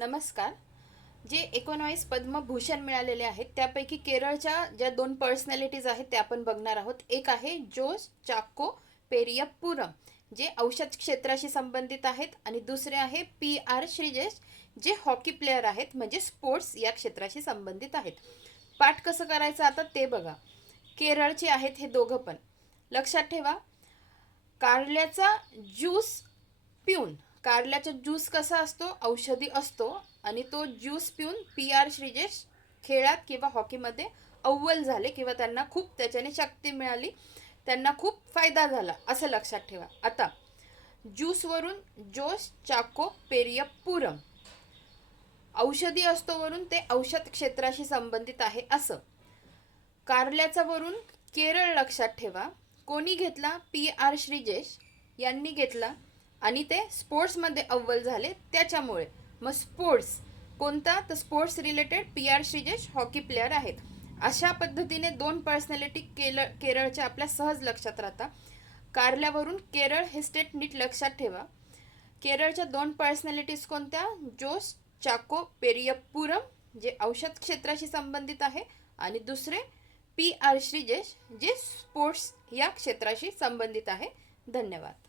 नमस्कार. जे 19 पद्मभूषण मिळालेले आहेत त्यापैकी केरळच्या ज्या दोन पर्सनॅलिटीज आहेत त्या आपण बघणार आहोत. एक आहे जोस चाको पेरियप्पुरम, जे औषध क्षेत्राशी संबंधित आहेत, आणि दुसरे आहे PR श्रीजेश, जे हॉकी प्लेयर आहेत, म्हणजे स्पोर्ट्स या क्षेत्राशी संबंधित आहेत. पाठ कसं करायचं आता ते बघा. केरळचे आहेत हे दोघं पण. लक्षात ठेवा, कारल्याचा ज्यूस पिऊन, कारल्याचा ज्यूस कसा असतो, औषधी असतो, आणि तो ज्यूस पिऊन PR श्रीजेश खेळात किंवा हॉकीमध्ये अव्वल झाले किंवा त्यांना खूप त्याच्याने शक्ती मिळाली, त्यांना खूप फायदा झाला, असं लक्षात ठेवा. आता ज्यूसवरून जोस चाको पेरियप्पुरम, औषधी असतो वरून ते औषध क्षेत्राशी संबंधित आहे असं. कारल्याचा वरून केरळ लक्षात ठेवा. कोणी घेतला? PR श्रीजेश यांनी घेतला, आणि ते स्पोर्ट्समध्ये अव्वल झाले त्याच्यामुळे. मग स्पोर्ट्स कोणता? तर sports related PR Sreejesh hockey player आहेत. अशा पद्धतीने दोन पर्सनॅलिटी केरळच्या आपल्या सहज लक्षात राहतात. कारल्यावरून केरळ हे स्टेट नीट लक्षात ठेवा. केरळच्या दोन पर्सनॅलिटीज कोणत्या? जोस चाको पेरियप्पुरम, जे औषध क्षेत्राशी संबंधित आहे, आणि दुसरे PR श्रीजेश, जे स्पोर्ट्स या क्षेत्राशी संबंधित आहे. धन्यवाद.